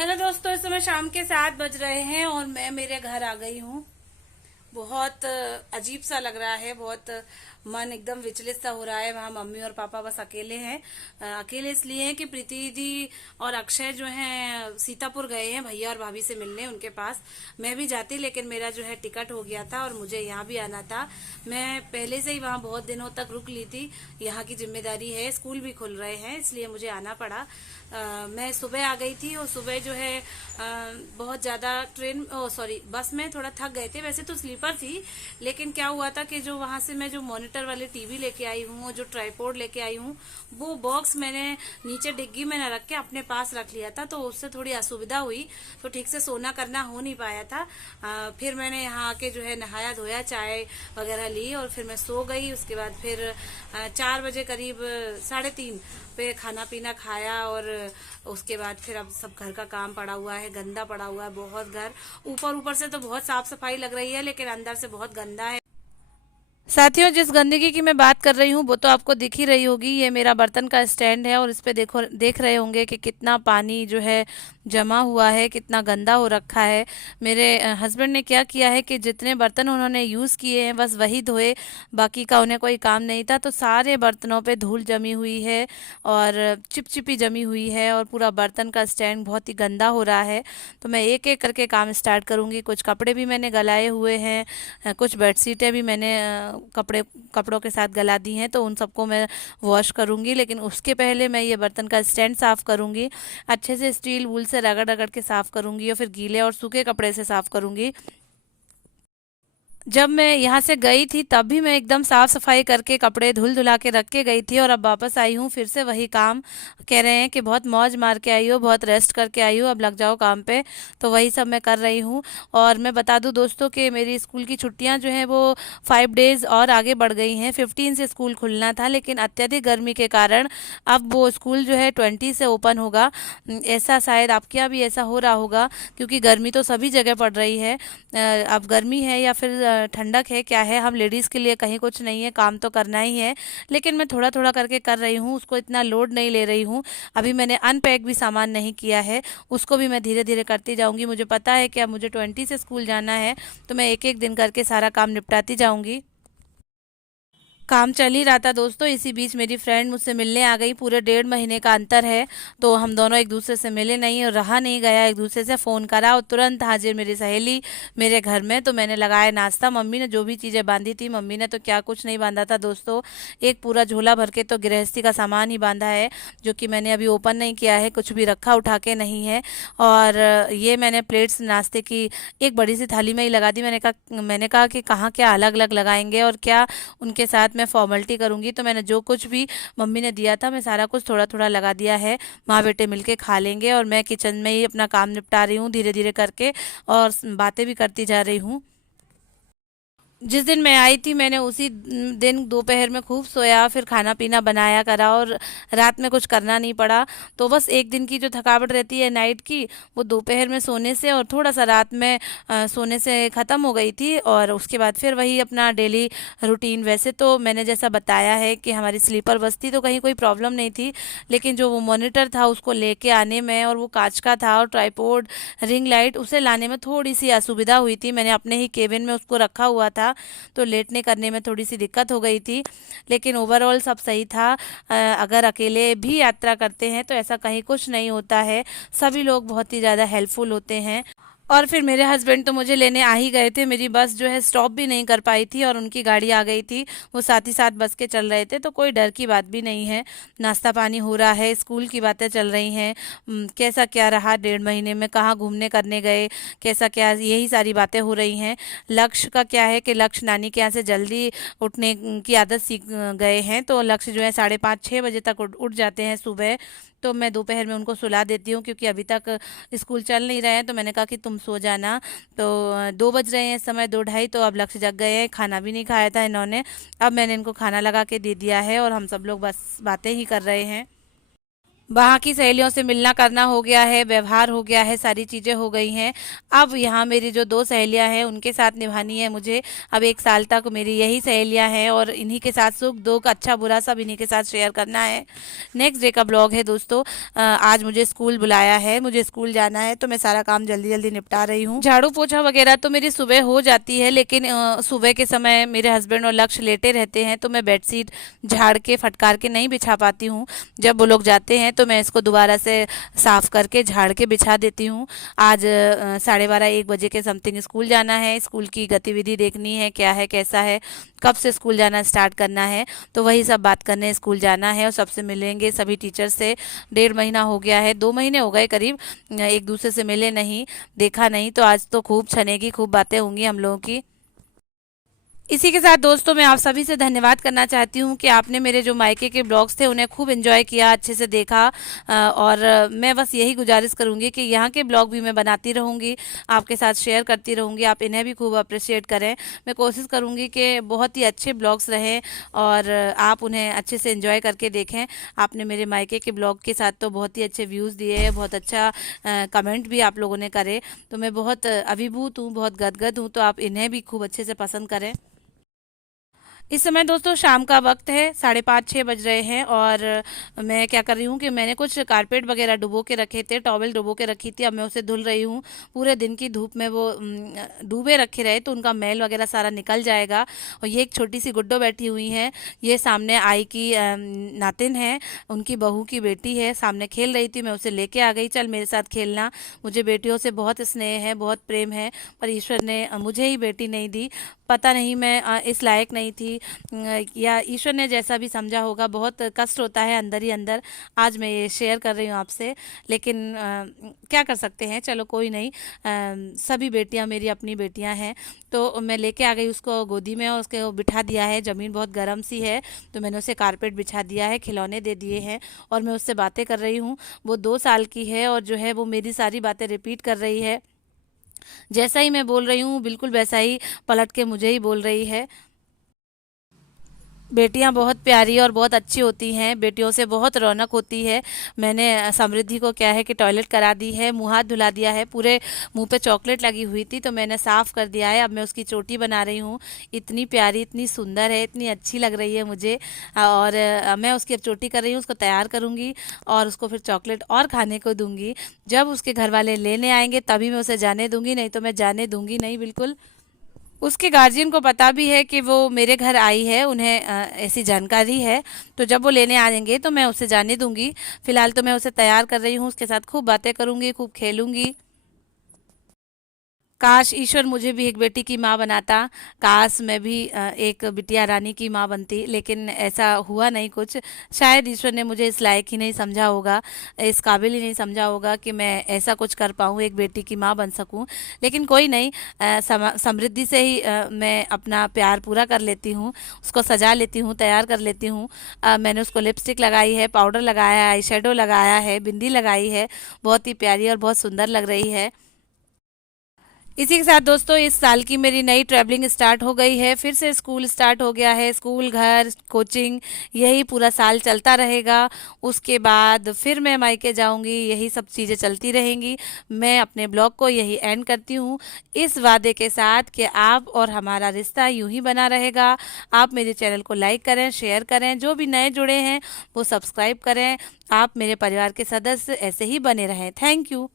Hello दोस्तों, इस समय शाम के 7 बज रहे हैं और मैं मेरे घर आ गई हूँ। बहुत अजीब सा लग रहा है। बहुत मन एकदम विचलित सा हो रहा है। वहाँ मम्मी और पापा बस अकेले हैं। अकेले इसलिए हैं कि प्रीति दीदी और अक्षय जो हैं सीतापुर गए हैं भैया और भाभी से मिलने उनके पास। मैं भी जाती, लेकिन मेरा जो है टिकट हो गया था और मुझे यहाँ भी आना था। मैं पहले से ही वहाँ बहुत दिनों तक रुक ली थी। यहाँ की जिम्मेदारी है, स्कूल भी खुल रहे हैं, इसलिए मुझे आना पड़ा। मैं सुबह आ गई थी और सुबह जो है बहुत ज्यादा बस में थोड़ा थक गए थे। वैसे तो स्लीपर थी, लेकिन क्या हुआ था कि जो वहां से मैं जो मॉनिटर वाले टीवी लेके आई हूँ, जो ट्राइपॉड लेके आई हूँ, वो बॉक्स मैंने नीचे डिग्गी में न रख के अपने पास रख लिया था, तो उससे थोड़ी असुविधा हुई। तो ठीक से सोना करना हो नहीं पाया था। फिर मैंने यहाँ आके जो है नहाया धोया, चाय वगैरह ली और फिर मैं सो गई। उसके बाद फिर 4 बजे करीब, 3:30 पे खाना पीना खाया और उसके बाद फिर अब सब घर का काम पड़ा हुआ है, गंदा पड़ा हुआ है बहुत घर। ऊपर ऊपर से तो बहुत साफ सफाई लग रही है, लेकिन अंदर से बहुत गंदा है। साथियों, जिस गंदगी की मैं बात कर रही हूँ वो तो आपको दिख ही रही होगी। ये मेरा बर्तन का स्टैंड है और इस पे देख रहे होंगे कि कितना पानी जो है जमा हुआ है, कितना गंदा हो रखा है। मेरे हस्बैंड ने क्या किया है कि जितने बर्तन उन्होंने यूज़ किए हैं बस वही धोए, बाकी का उन्हें कोई काम नहीं था। तो सारे बर्तनों पे धूल जमी हुई है और चिपचिपी जमी हुई है और पूरा बर्तन का स्टैंड बहुत ही गंदा हो रहा है। तो मैं एक एक करके काम स्टार्ट करूँगी। कुछ कपड़े भी मैंने गलाए हुए हैं, कुछ बेडशीटें भी मैंने कपड़ों के साथ गला दी हैं, तो उन सबको मैं वॉश करूंगी। लेकिन उसके पहले मैं ये बर्तन का स्टैंड साफ करूंगी। अच्छे से स्टील वूल से रगड़ रगड़ के साफ करूंगी और फिर गीले और सूखे कपड़े से साफ करूंगी। जब मैं यहाँ से गई थी तब भी मैं एकदम साफ सफाई करके कपड़े धुल धुला के रख के गई थी, और अब वापस आई हूँ फिर से वही काम। कह रहे हैं कि बहुत मौज मार के आई हो, बहुत रेस्ट करके आई हो, अब लग जाओ काम पे। तो वही सब मैं कर रही हूँ। और मैं बता दूँ दोस्तों कि मेरी स्कूल की छुट्टियाँ जो हैं वो 5 डेज और आगे बढ़ गई हैं। 15 से स्कूल खुलना था, लेकिन अत्यधिक गर्मी के कारण अब वो स्कूल जो है 20 से ओपन होगा। ऐसा शायद आपके यहाँ भी ऐसा हो रहा होगा, क्योंकि गर्मी तो सभी जगह पड़ रही है। अब गर्मी है या फिर ठंडक है, क्या है, हम लेडीज़ के लिए कहीं कुछ नहीं है, काम तो करना ही है। लेकिन मैं थोड़ा थोड़ा करके कर रही हूँ, उसको इतना लोड नहीं ले रही हूँ। अभी मैंने अनपैक भी सामान नहीं किया है, उसको भी मैं धीरे धीरे करती जाऊँगी। मुझे पता है कि अब मुझे 20 से स्कूल जाना है, तो मैं एक एक दिन करके सारा काम निपटाती जाऊँगी। काम चल ही रहा था दोस्तों, इसी बीच मेरी फ्रेंड मुझसे मिलने आ गई। पूरे 1.5 महीने का अंतर है, तो हम दोनों एक दूसरे से मिले नहीं और रहा नहीं गया। एक दूसरे से फ़ोन करा और तुरंत हाजिर मेरी सहेली मेरे घर में। तो मैंने लगाया नाश्ता। मम्मी ने जो भी चीज़ें बांधी थी, मम्मी ने तो क्या कुछ नहीं बांधा था दोस्तों, एक पूरा झोला भर के तो गृहस्थी का सामान ही बांधा है, जो कि मैंने अभी ओपन नहीं किया है, कुछ भी रखा उठा के नहीं है। और ये मैंने प्लेट्स नाश्ते की एक बड़ी सी थाली में ही लगा दी। मैंने कहा कि कहाँ क्या अलग अलग लगाएंगे और क्या उनके साथ मैं फॉर्मेलिटी करूंगी। तो मैंने जो कुछ भी मम्मी ने दिया था, मैं सारा कुछ थोड़ा थोड़ा लगा दिया है। माँ बेटे मिलके खा लेंगे, और मैं किचन में ही अपना काम निपटा रही हूँ धीरे धीरे करके, और बातें भी करती जा रही हूँ। जिस दिन मैं आई थी मैंने उसी दिन दोपहर में खूब सोया, फिर खाना पीना बनाया करा और रात में कुछ करना नहीं पड़ा। तो बस एक दिन की जो थकावट रहती है नाइट की, वो दोपहर में सोने से और थोड़ा सा रात में सोने से ख़त्म हो गई थी। और उसके बाद फिर वही अपना डेली रूटीन। वैसे तो मैंने जैसा बताया है कि हमारी स्लीपर बस थी, तो कहीं कोई प्रॉब्लम नहीं थी, लेकिन जो वो मॉनिटर था उसको लेके आने में, और वो कांच का था, और ट्राइपॉड, रिंग लाइट, उसे लाने में थोड़ी सी असुविधा हुई थी। मैंने अपने ही केबिन में उसको रखा हुआ था, तो लेटने करने में थोड़ी सी दिक्कत हो गई थी, लेकिन ओवरऑल सब सही था। अगर अकेले भी यात्रा करते हैं तो ऐसा कहीं कुछ नहीं होता है, सभी लोग बहुत ही ज़्यादा हेल्पफुल होते हैं। और फिर मेरे हस्बैंड तो मुझे लेने आ ही गए थे। मेरी बस जो है स्टॉप भी नहीं कर पाई थी और उनकी गाड़ी आ गई थी, वो साथ ही साथ बस के चल रहे थे, तो कोई डर की बात भी नहीं है। नाश्ता पानी हो रहा है, स्कूल की बातें चल रही हैं, कैसा क्या रहा 1.5 महीने में, कहाँ घूमने करने गए, कैसा क्या, यही सारी बातें हो रही हैं। लक्ष्य का क्या है कि लक्ष्य नानी के यहाँ से जल्दी उठने की आदत सीख गए हैं, तो लक्ष्य जो है 5:30-6 बजे तक उठ जाते हैं सुबह। तो मैं दोपहर में उनको सुला देती हूँ, क्योंकि अभी तक स्कूल चल नहीं रहे हैं, तो मैंने कहा कि तुम सो जाना। तो 2 बज रहे हैं इस समय, 2 ढाई, तो अब लक्ष्य जग गए हैं। खाना भी नहीं खाया था इन्होंने, अब मैंने इनको खाना लगा के दे दिया है और हम सब लोग बस बातें ही कर रहे हैं। वहाँ की सहेलियों से मिलना करना हो गया है, व्यवहार हो गया है, सारी चीज़ें हो गई हैं। अब यहाँ मेरी जो 2 सहेलियाँ हैं उनके साथ निभानी है मुझे। अब 1 साल तक मेरी यही सहेलियाँ हैं और इन्हीं के साथ सुख-दुःख, अच्छा-बुरा सब इन्हीं के साथ शेयर करना है। नेक्स्ट डे का ब्लॉग है दोस्तों। आज मुझे स्कूल बुलाया है, मुझे स्कूल जाना है तो मैं सारा काम जल्दी-जल्दी निपटा रही हूँ। झाड़ू-पोछा वगैरह तो मेरी सुबह हो जाती है, लेकिन सुबह के समय मेरे हस्बैंड और लक्ष्य लेटे रहते हैं तो मैं बेडशीट झाड़ के, फटकार के नहीं बिछा पाती हूँ। जब वो लोग जाते हैं तो मैं इसको दोबारा से साफ करके झाड़ के बिछा देती हूँ। आज 12:30 1 बजे के समथिंग स्कूल जाना है, स्कूल की गतिविधि देखनी है, क्या है कैसा है, कब से स्कूल जाना स्टार्ट करना है, तो वही सब बात करने स्कूल जाना है और सबसे मिलेंगे सभी टीचर से। 1.5 महीना हो गया है, 2 महीने हो गए करीब, एक दूसरे से मिले नहीं, देखा नहीं, तो आज तो खूब छनेगी, खूब बातें होंगी हम लोगों की। इसी के साथ दोस्तों मैं आप सभी से धन्यवाद करना चाहती हूँ कि आपने मेरे जो मायके के ब्लॉग्स थे उन्हें खूब एंजॉय किया, अच्छे से देखा। और मैं बस यही गुजारिश करूँगी कि यहाँ के ब्लॉग भी मैं बनाती रहूँगी, आपके साथ शेयर करती रहूँगी, आप इन्हें भी खूब अप्रिशिएट करें। मैं कोशिश करूँगी कि बहुत ही अच्छे ब्लॉग्स रहें और आप उन्हें अच्छे से एंजॉय करके देखें। आपने मेरे मायके के ब्लॉग के साथ तो बहुत ही अच्छे व्यूज़ दिए हैं, बहुत अच्छा कमेंट भी आप लोगों ने करे, तो मैं बहुत अभिभूत हूँ, बहुत गदगद हूँ, तो आप इन्हें भी खूब अच्छे से पसंद करें। इस समय दोस्तों शाम का वक्त है, 5:30-6 बज रहे हैं और मैं क्या कर रही हूँ कि मैंने कुछ कारपेट वगैरह डुबो के रखे थे, टॉवल डुबो के रखी थी, अब मैं उसे धुल रही हूँ। पूरे दिन की धूप में वो डूबे रखे रहे तो उनका मैल वगैरह सारा निकल जाएगा। और ये एक छोटी सी गुड्डो बैठी हुई है, ये सामने आई की नातिन है, उनकी बहू की बेटी है, सामने खेल रही थी, मैं उसे लेके आ गई, चल मेरे साथ खेलना। मुझे बेटियों से बहुत स्नेह है, बहुत प्रेम है, पर ईश्वर ने मुझे ही बेटी नहीं दी। पता नहीं मैं इस लायक नहीं थी, या ईश्वर ने जैसा भी समझा होगा। बहुत कष्ट होता है अंदर ही अंदर, आज मैं ये शेयर कर रही हूँ आपसे, लेकिन क्या कर सकते हैं, चलो कोई नहीं। सभी बेटियाँ मेरी अपनी बेटियाँ हैं, तो मैं लेके आ गई उसको गोदी में और उसके बिठा दिया है। ज़मीन बहुत गर्म सी है तो मैंने उसे कारपेट बिछा दिया है, खिलौने दे दिए हैं और मैं उससे बातें कर रही हूँ। वो 2 साल की है और जो है वो मेरी सारी बातें रिपीट कर रही है, जैसा ही मैं बोल रही हूँ बिल्कुल वैसा ही पलट के मुझे ही बोल रही है। बेटियां बहुत प्यारी और बहुत अच्छी होती हैं, बेटियों से बहुत रौनक होती है। मैंने समृद्धि को क्या है कि टॉयलेट करा दी है, मुंह हाथ धुला दिया है, पूरे मुंह पे चॉकलेट लगी हुई थी तो मैंने साफ़ कर दिया है। अब मैं उसकी चोटी बना रही हूँ, इतनी प्यारी, इतनी सुंदर है, इतनी अच्छी लग रही है मुझे। और मैं उसकी अब चोटी कर रही हूँ, उसको तैयार करूँगी और उसको फिर चॉकलेट और खाने को दूंगी। जब उसके घर वाले लेने आएंगे तभी मैं उसे जाने दूंगी, नहीं तो मैं जाने दूंगी नहीं बिल्कुल। उसके गार्जियन को पता भी है कि वो मेरे घर आई है, उन्हें ऐसी जानकारी है, तो जब वो लेने आएंगे तो मैं उसे जाने दूंगी। फिलहाल तो मैं उसे तैयार कर रही हूँ, उसके साथ खूब बातें करूंगी, खूब खेलूंगी। काश ईश्वर मुझे भी एक बेटी की माँ बनाता, काश मैं भी एक बिटिया रानी की माँ बनती, लेकिन ऐसा हुआ नहीं कुछ। शायद ईश्वर ने मुझे इस लायक ही नहीं समझा होगा, इस काबिल ही नहीं समझा होगा कि मैं ऐसा कुछ कर पाऊँ, एक बेटी की माँ बन सकूँ। लेकिन कोई नहीं, समृद्धि से ही मैं अपना प्यार पूरा कर लेती हूँ, उसको सजा लेती हूँ, तैयार कर लेती हूँ। मैंने उसको लिपस्टिक लगाई है, पाउडर लगाया है, आई शेडो लगाया है, बिंदी लगाई है, बहुत ही प्यारी और बहुत सुंदर लग रही है। इसी के साथ दोस्तों इस साल की मेरी नई ट्रैवलिंग स्टार्ट हो गई है, फिर से स्कूल स्टार्ट हो गया है, स्कूल घर कोचिंग यही पूरा साल चलता रहेगा। उसके बाद फिर मैं मायके जाऊंगी, यही सब चीज़ें चलती रहेंगी। मैं अपने ब्लॉग को यही एंड करती हूँ, इस वादे के साथ कि आप और हमारा रिश्ता यूं ही बना रहेगा। आप मेरे चैनल को लाइक करें, शेयर करें, जो भी नए जुड़े हैं वो सब्सक्राइब करें। आप मेरे परिवार के सदस्य ऐसे ही बने रहें। Thank you.